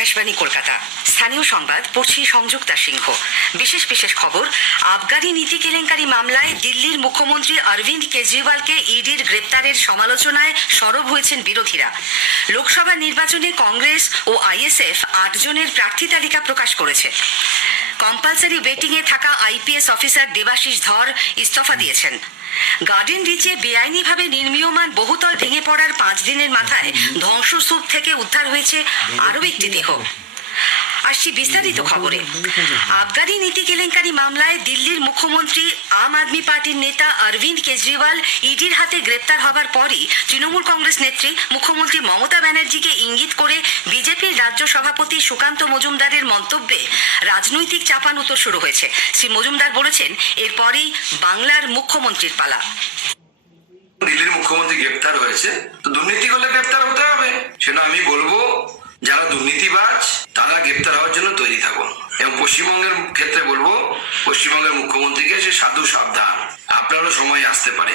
আকাশবাণী কলকাতা। স্থানীয় সংবাদ পড়ছি সংযুক্তা সিংহ। বিশেষ খবর। আবগারি নীতি কেলেঙ্কারি মামলায় দিল্লির মুখ্যমন্ত্রী অরবিন্দ কেজরিওয়ালকে ইডির গ্রেপ্তারের সমালোচনায় সরব হয়েছেন বিরোধীরা। লোকসভা নির্বাচনে কংগ্রেস ও আইএসএফ 8 জনের প্রার্থী তালিকা প্রকাশ করেছে। কম্পালসারি ওয়েটিংয়ে থাকা আইপিএস অফিসার দেবাশিস ধর ইস্তফা দিয়েছেন। গার্ডেন রিচে বেআইনিভাবে নির্মীয়মান বহুতল ভেঙে পড়ার 5 দিনের মাথায় ধ্বংসস্তূপ থেকে উদ্ধার হয়েছে আরও একটি দেহ। আসছি বিস্তারিত খবরে। আবগারি নীতি কেলেঙ্কারি মামলায় দিল্লির মুখ্যমন্ত্রী আম আদমি পার্টির নেতা অরবিন্দ কেজরিওয়াল ইডির হাতে গ্রেপ্তার হবার পরই তৃণমূল কংগ্রেস নেত্রী মুখ্যমন্ত্রী মমতা ব্যানার্জিকে ইঙ্গিত করে বিজেপির রাজ্য সভাপতি সুকান্ত মজুমদারের মন্তব্যে রাজনৈতিক চাপানুতর শুরু হয়েছে। শ্রী মজুমদার বলেছেন, এরপরেই বাংলার মুখ্যমন্ত্রীর পালা। দিল্লির মুখ্যমন্ত্রী গ্রেপ্তার হয়েছে, তো দুর্নীতি করলে গ্রেপ্তার হতে হবে, সেটা আমি বলবো। যারা দুর্নীতিবাজ তারা গ্রেপ্তার হওয়ার জন্য তৈরি থাকুন। এবং পশ্চিমবঙ্গের ক্ষেত্রে বলবো, পশ্চিমবঙ্গের মুখ্যমন্ত্রীকে সে সাধু সাবধান, আপনারও সময় আসতে পারে।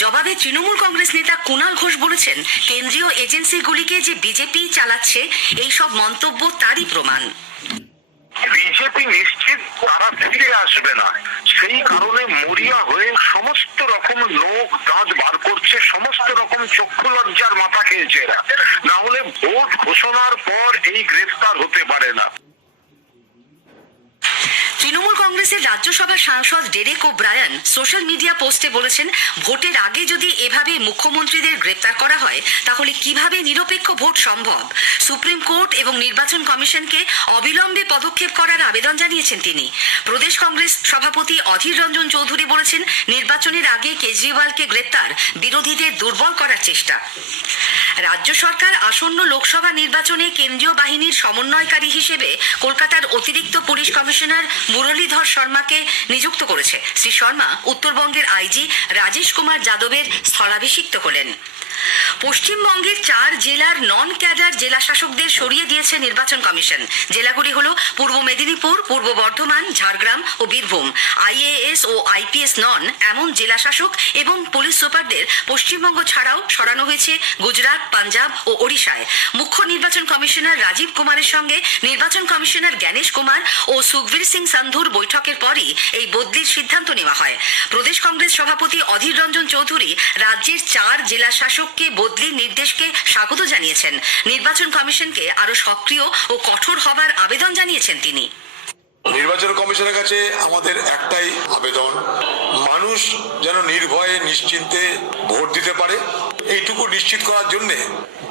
জবাবে তৃণমূল কংগ্রেস নেতা কুণাল ঘোষ বলেছেন, কেন্দ্রীয় এজেন্সিগুলিকে যে বিজেপি চালাচ্ছে এই সব মন্তব্য তারই প্রমাণ। বিজেপি নিশ্চিত তারা ফিরে আসবে না, সেই কারণে মরিয়া হয়ে সমস্ত রকম লোক দাঁত বার করছে, সমস্ত রকম চক্ষু লজ্জার মাথা খেয়েছে এরা। না হলে ভোট ঘোষণার পর এই গ্রেফতার হতে পারে না। তৃণমূল কংগ্রেসের রাজ্যসভা সাংসদ ডেরেক ও ব্রায়ান সোশ্যাল মিডিয়া পোস্টে বলেছেন, ভোটের আগে যদি এভাবে মুখ্যমন্ত্রীদের গ্রেপ্তার করা হয় তাহলে কিভাবে নিরপেক্ষ ভোট সম্ভব। সুপ্রিম কোর্ট এবং নির্বাচন কমিশনকে অবিলম্বে পদক্ষেপ করার আবেদন জানিয়েছেন তিনি। প্রদেশ কংগ্রেস সভাপতি অধীর রঞ্জন চৌধুরী বলেছেন, নির্বাচনের আগে কেজরিওয়ালকে গ্রেপ্তার বিরোধীদের দুর্বল করার চেষ্টা। রাজ্য সরকার আসন্ন লোকসভা নির্বাচনে কেন্দ্রীয় বাহিনীর সমন্বয়কারী হিসেবে কলকাতার অতিরিক্ত পুলিশ কমিশনার মুরলীধর শর্মাকে নিযুক্ত করেছে। শ্রী শর্মা উত্তরবঙ্গের আইজি রাজেশ কুমার যাদবের স্থলাভিষিক্ত হলেন। পশ্চিমবঙ্গের 4 জেলার নন ক্যাডার জেলা শাসকদের সরিয়ে দিয়েছে নির্বাচন কমিশন। জেলাগুলি হল পূর্ব মেদিনীপুর, পূর্ব বর্ধমান, ঝাড়গ্রাম ও বীরভূম। আইএএস ও আইপিএস নন এমন জেলা শাসক এবং পুলিশ সুপারদের পশ্চিমবঙ্গ ছাড়াও সরানো হয়েছে গুজরাট, পাঞ্জাব ও ওড়িশায়। মুখ্য নির্বাচন কমিশনার রাজীব কুমারের সঙ্গে নির্বাচন কমিশনার জ্ঞানেশ কুমার ও সুখবীর সিং সান্ধুর বৈঠকের পরই এই বদলির সিদ্ধান্ত নেওয়া হয়। প্রদেশ কংগ্রেস সভাপতি অধীর রঞ্জন চৌধুরী রাজ্যের 4 জেলা শাসককে বদলির নির্দেশকে স্বাগত জানিয়েছেন। নির্বাচন কমিশনকে আরো সক্রিয় ও কঠোর হবার আবেদন জানিয়েছেন তিনি। নির্বাচন কমিশনের কাছে আমাদের একটাই আবেদন, মানুষ যেন নির্ভয়ে নিশ্চিন্তে ভোট দিতে পারে, এইটুকু নিশ্চিত করার জন্য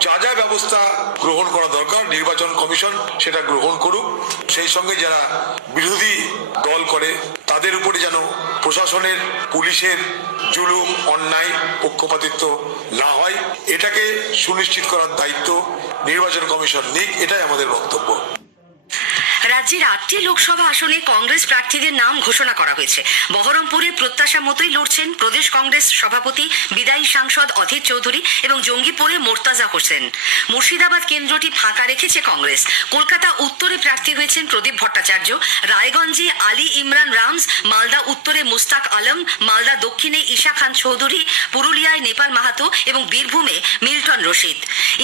যা যা ব্যবস্থা গ্রহণ করা দরকার নির্বাচন কমিশন সেটা গ্রহণ করুক। সেই সঙ্গে যারা বিরোধী দল করে তাদের উপরে যেন প্রশাসনের, পুলিশের জুলুম, অন্যায়, পক্ষপাতিত্ব না হয়, এটাকে সুনিশ্চিত করার দায়িত্ব নির্বাচন কমিশন নিক, এটাই আমাদের বক্তব্য। রাজ্যের 8টি লোকসভা আসনে কংগ্রেস প্রার্থীদের নাম ঘোষণা করা হয়েছে। বহরমপুরে প্রত্যাশা মতোই লড়ছেন প্রদেশ কংগ্রেস সভাপতি বিদায়ী সাংসদ অধীর চৌধুরী এবং জঙ্গিপুরে মোর্তাজা হোসেন। মুর্শিদাবাদ কেন্দ্রটি ফাঁকা রেখেছে কংগ্রেস। কলকাতা উত্তরে প্রার্থী হয়েছেন প্রদীপ ভট্টাচার্য, রায়গঞ্জে আলী ইমরান রামজ, মালদা উত্তরে মুস্তাক আলম, মালদা দক্ষিণে ঈশা খান চৌধুরী, পুরুলিয়ায় নেপাল মাহাতো এবং বীরভূমে Milton Rashid.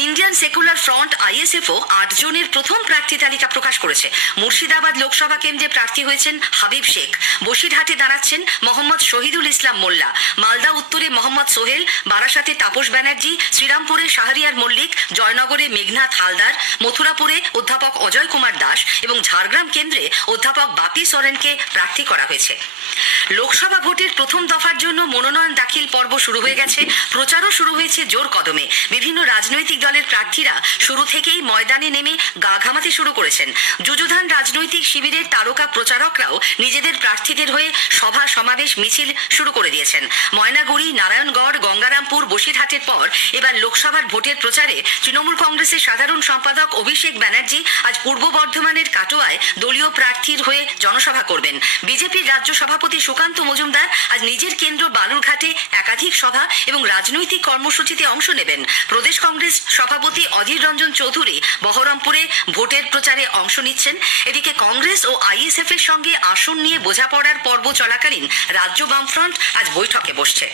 Indian secular front আইএসএফও 8 জনের প্রথম প্রার্থী তালিকা প্রকাশ করেছে। মুর্শিদাবাদ লোকসভা কেন্দ্রে প্রার্থী হয়েছেন হাবিব শেখ, বসিরহাটে দাঁড়াচ্ছেন মোহাম্মদ শহীদুল ইসলাম মোল্লা, মালদা উত্তরে মোহাম্মদ সোহেল, বারাসাতে তাপস ব্যানার্জি, শ্রীরামপুরে শাহরিয়ার মল্লিক, জয়নগরে মেঘনাথ হালদার, মথুরাপুরে অধ্যাপক অজয় কুমার দাস এবং ঝাড়গ্রাম কেন্দ্রে অধ্যাপক বাপি সোরেনকে প্রার্থী করা হয়েছে। লোকসভা ভোটের প্রথম দফার জন্য মনোনয়ন দাখিল পর্ব শুরু হয়ে গেছে। প্রচারও শুরু হয়েছে জোর কদমে। বিভিন্ন রাজনৈতিক দলের প্রার্থীরা শুরু থেকেই ময়দানে নেমে গা ঘামাতে শুরু করেছেন। যুযুধান রাজনৈতিক শিবিরের তারকা প্রচারকরাও নিজেদের প্রার্থীদের হয়ে সভা, সমাবেশ, মিছিল শুরু করে দিয়েছেন। ময়নাগুড়ি, নারায়ণগড়, গঙ্গারামপুর, বসিরহাটের পর এবার লোকসভার ভোটের প্রচারে তৃণমূল কংগ্রেসের সাধারণ সম্পাদক অভিষেক ব্যানার্জি আজ পূর্ব বর্ধমানের কাটোয়ায় দলীয় প্রার্থীর হয়ে জনসভা করবেন। বিজেপির রাজ্য সভাপতি সুকান্ত মজুমদার আজ নিজের কেন্দ্র বালুরঘাটে একাধিক সভা এবং রাজনৈতিক কর্মসূচিতে অংশ নেবেন। প্রদেশ কংগ্রেস সভাপতি অধীর রঞ্জন চৌধুরী বহরমপুরে ভোটের প্রচারে অংশ নিচ্ছেন। এদিকে কংগ্রেস ও আইএসএফ এর সঙ্গে আসন নিয়ে বোঝাপড়ার পর্ব চলাকালীন রাজ্য বামফ্রন্ট আজ বৈঠকে বসছে।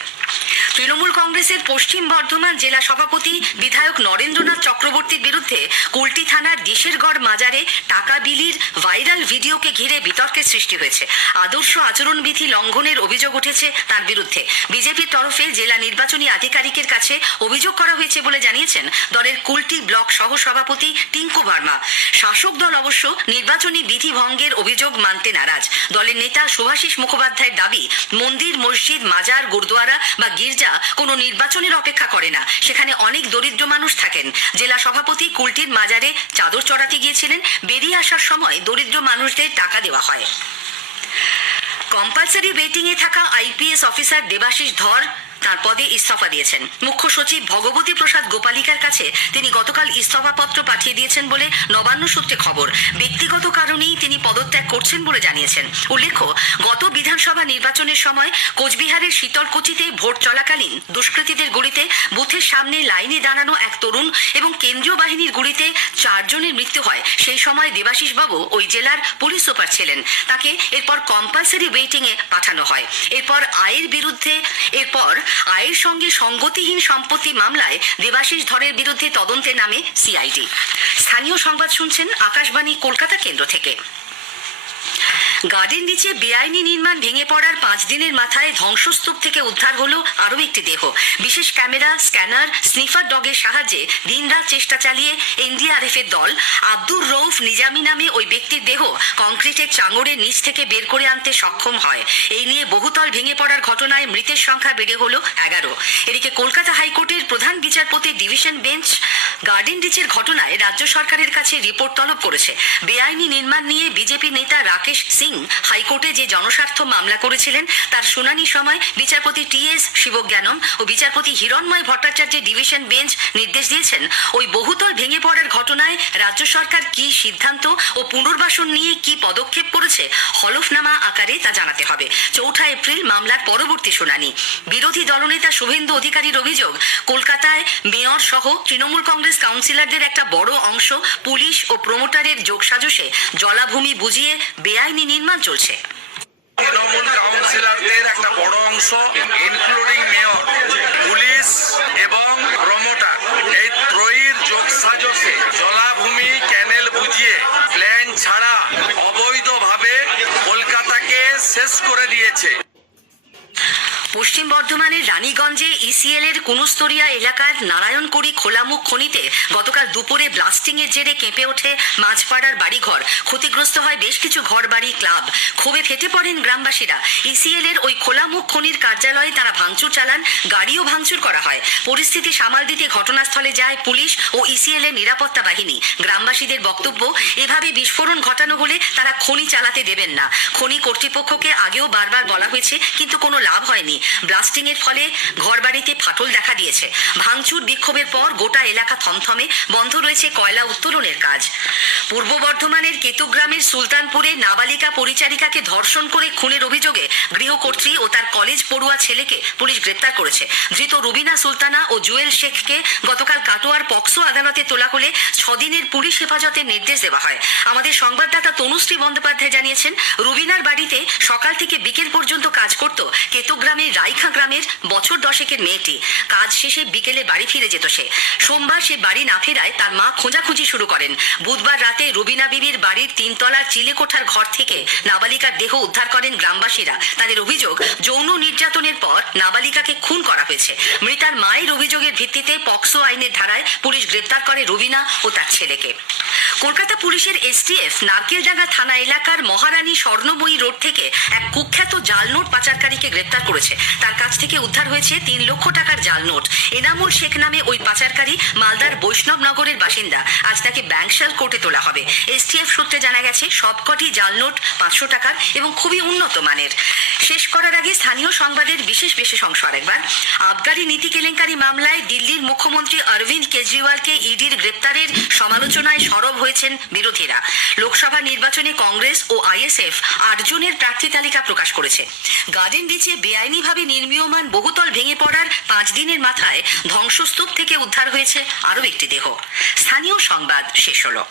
তৃণমূল কংগ্রেসের পশ্চিম বর্ধমান জেলা সভাপতি বিধায়ক নরেন্দ্রনাথ চক্রবর্তীর বিরুদ্ধে কুলটি থানার দেশেরগড় মাজারে টাকা বিলির ভাইরাল ভিডিওকে ঘিরে বিতর্কের সৃষ্টি হয়েছে। আদর্শ আচরণবিধি লঙ্ঘনের অভিযোগ উঠেছে তার বিরুদ্ধে। বিজেপির তরফে জেলা নির্বাচনী আধিকারিকের কাছে অভিযোগ করা হয়েছে বলে জানিয়েছেন দলের কুলটি ব্লক সহ সভাপতি টিঙ্কু ভার্মা। শাসক দল অবশ্য নির্বাচনী বিধি ভঙ্গের অভিযোগ মানতে নারাজ। দলের নেতা শুভাশিস মুখোপাধ্যায়ের দাবি, মন্দির, মসজিদ, মাজার, গুরুদুয়ারা বা গির্জা কোনো নির্বাচনের অপেক্ষা করে না, সেখানে অনেক দরিদ্র মানুষ থাকেন। জেলা সভাপতি কুলটির মাজারে চাদর চড়াতে গিয়েছিলেন, বেরিয়ে আসার সময় দরিদ্র মানুষদের টাকা দেওয়া হয়। কম্পালসারি ওয়েটিংয়ে থাকা আইপিএস অফিসার দেবাশিস ধর তার পদে ইস্তফা দিয়েছেন। মুখ্য সচিব ভগবতী প্রসাদ গোপালিকার কাছে তিনি গতকাল ইস্তফাপত্র পাঠিয়ে দিয়েছেন বলে নবান্ন সূত্রে খবর। ব্যক্তিগত কারণেই তিনি পদত্যাগ করছেন বলে জানিয়েছেন। উল্লেখ্য, গত বিধানসভা নির্বাচনের সময় কোচবিহারের শীতলকুচিতে ভোট চলাকালীন দুষ্কৃতীদের গুলিতে বুথের সামনে লাইনে দাঁড়ানো এক তরুণ এবং কেন্দ্রীয় বাহিনীর গুলিতে 4 জনের মৃত্যু হয়। সেই সময় দেবাশিস বাবু ওই জেলার পুলিশ সুপার ছিলেন। তাকে এরপর কম্পালসারি ওয়েটিংয়ে পাঠানো হয়। এরপর আয়ের সঙ্গে সঙ্গতিহীন সম্পত্তি মামলায় দেবাশিস ধরের বিরুদ্ধে তদন্তে নামে সিআইডি। স্থানীয় সংবাদ শুনছেন আকাশবাণী কলকাতা কেন্দ্র থেকে। গার্ডেন নিচে বেআইনি নির্মাণ ভেঙে পড়ার 5 দিনের মাথায় ধ্বংসস্তূপ থেকে উদ্ধার হলো আরও একটি দেহ। বিশেষ ক্যামেরা, স্ক্যানার, স্নিফার ডগের সাহায্যে দিনরাত চেষ্টা চালিয়ে এনডিআরএফ এর দল আব্দুর রউফ নিজামী নামে ওই ব্যক্তির দেহ কংক্রিটের চাঙড়ের নিচ থেকে বের করে আনতে সক্ষম হয়। এই নিয়ে বহুতল ভেঙে পড়ার ঘটনায় মৃতের সংখ্যা বেড়ে হলো 11। এদিকে কলকাতা হাইকোর্টের প্রধান বিচারপতির ডিভিশন বেঞ্চ গার্ডেন রিচের ঘটনায় রাজ্য সরকারের কাছে রিপোর্ট তলব করেছে। বেআইনি নির্মাণ নিয়ে বিজেপি নেতা রাকেশ সিং হাইকোর্টে যে জনস্বার্থ মামলা করেছিলেন তার শুনানির সময় বিচারপতি টি.এস. শিবজ্ঞানম ও বিচারপতি হিরণময় ভট্টাচার্যের ডিভিশন বেঞ্চ নির্দেশ দিয়েছেন, ওই বহুতল ভেঙে পড়ার ঘটনায় রাজ্য সরকার কি সিদ্ধান্ত ও পুনর্বাসন নিয়ে কি পদক্ষেপ করেছে হলফনামা আকারে তা জানাতে হবে। 4 এপ্রিল মামলার পরবর্তী শুনানি। বিরোধী দলনেতা শুভেন্দু অধিকারীর অভিযোগ, কলকাতায় মেয়র সহ তৃণমূল কংগ্রেস কাউন্সিলরদের একটা বড় অংশ পুলিশ ও প্রমোটারের যোগসাজশে জলাভূমি বুঝিয়ে বেআইনি নির্মাণ চলছে। তৃণমূল কাউন্সিলরদের একটা বড় অংশ ইনক্লুডিং মেয়র, পুলিশ এবং প্রমোটার, এই ত্রয়ীর যোগসাজশে জলাভূমি ক্যানেল বুঝিয়ে প্ল্যান ছাড়া অবৈধভাবে কলকাতাকে শেষ করে দিয়েছে। পশ্চিম বর্ধমানের রানীগঞ্জে ইসিএল এর কুনুস্তরিয়া এলাকার নারায়ণকুড়ি খোলামুখ খনিতে গতকাল দুপুরে ব্লাস্টিং এর জেরে কেঁপে ওঠে মাঝপাড়ার বাড়িঘর। ক্ষতিগ্রস্ত হয় বেশ কিছু ঘরবাড়ি, ক্লাব। ক্ষোভে ফেটে পড়েন গ্রামবাসীরা। ইসিএল এর ওই খোলামুখ খনির কার্যালয়ে তারা ভাঙচুর চালান, গাড়িও ভাঙচুর করা হয়। পরিস্থিতি সামাল দিতে ঘটনাস্থলে যায় পুলিশ ও ইসিএল এর নিরাপত্তা বাহিনী। গ্রামবাসীদের বক্তব্য, এভাবে বিস্ফোরণ ঘটানো হলে তারা খনি চালাতে দেবেন না। খনি কর্তৃপক্ষকে আগেও বারবার বলা হয়েছে, কিন্তু কোনো লাভ হয়নি। ব্লাস্টিং এর ফলে ঘরবাড়িতে ফাটল দেখা দিয়েছে। ভাঙচুর বিক্ষোভের পর গোটা এলাকা থমথমে, বন্ধ রয়েছে কয়লা উত্তোলনের কাজ। পূর্ব বর্ধমানের কেতুগ্রামের সুলতানপুরে নাবালিকা পরিচারিকাকে ধর্ষণ করে খুনের অভিযোগে গৃহকর্ত্রী ও তার কলেজ পড়ুয়া ছেলেকে পুলিশ গ্রেপ্তার করেছে। ধৃত রুবিনা সুলতানা ও জুয়েল শেখকে গতকাল কাটোয়ার পক্সো আদালতে তোলা হলে 6 দিনের পুলিশ হেফাজতের নির্দেশ দেওয়া হয়। আমাদের সংবাদদাতা তনুশ্রী বন্দ্যোপাধ্যায় জানিয়েছেন, রুবিনার বাড়িতে সকাল থেকে বিকেল পর্যন্ত কাজ করত কেতুগ্রামের রাইখা গ্রামের বছর 10-এর মেয়েটি। কাজ শেষে বিকেলে বাড়ি ফিরে যেত সে। সোমবার সে বাড়ি না ফেরায় তার মা খোঁজাখুঁজি শুরু করেন। বুধবার রাতে রুবিনা বিবির বাড়ির 3 তলার চিলেকোঠার ঘর থেকে নাবালিকার দেহ উদ্ধার করেন গ্রামবাসীরা। তাদের অভিযোগ, যৌন নির্যাতনের পর নাবালিকাকে খুন করা হয়েছে। মৃতার মায়ের অভিযোগের ভিত্তিতে পক্সো আইনের ধারায় পুলিশ গ্রেপ্তার করে রুবিনা ও তার ছেলেকে। কলকাতা পুলিশের এসটিএফ নারকেলডাঙ্গা থানা এলাকার মহারানী স্বর্ণময়ী রোড থেকে এক কুখ্যাত জাল নোট পাচারকারীকে গ্রেপ্তার করেছে। তার কাছ থেকে উদ্ধার হয়েছে 3 লক্ষ টাকার জাল নোট। এনামুল শেখ নামে ওই পাচারকারী মালদার বৈষ্ণবনগরের বাসিন্দা। আজ তাকে ব্যাংকশাল কোর্টে তোলা হবে। এসটিএফ সূত্রে জানা গেছে, সবকটি জাল নোট 500 টাকার এবং খুবই উন্নত মানের। শেষ করার আগে স্থানীয় সংবাদের বিশেষ অংশ আরেকবার। আবগারি নীতি কেলেঙ্কারি মামলায় দিল্লির মুখ্যমন্ত্রী অরবিন্দ কেজরিওয়ালকে ইডির গ্রেপ্তারের সমালোচনায় সরব হয়েছেন বিরোধীরা। লোকসভা নির্বাচনে কংগ্রেস ও আইএসএফ 8 জনের প্রার্থী তালিকা প্রকাশ করেছে। গার্ডেন রিচে বেআইনিভাবে নির্মীয়মান বহুতল ভেঙে পড়ার 5 দিনের মাথায় ধ্বংসস্তূপ থেকে উদ্ধার হয়েছে আরও একটি দেহ। স্থানীয় সংবাদ শেষ হলো।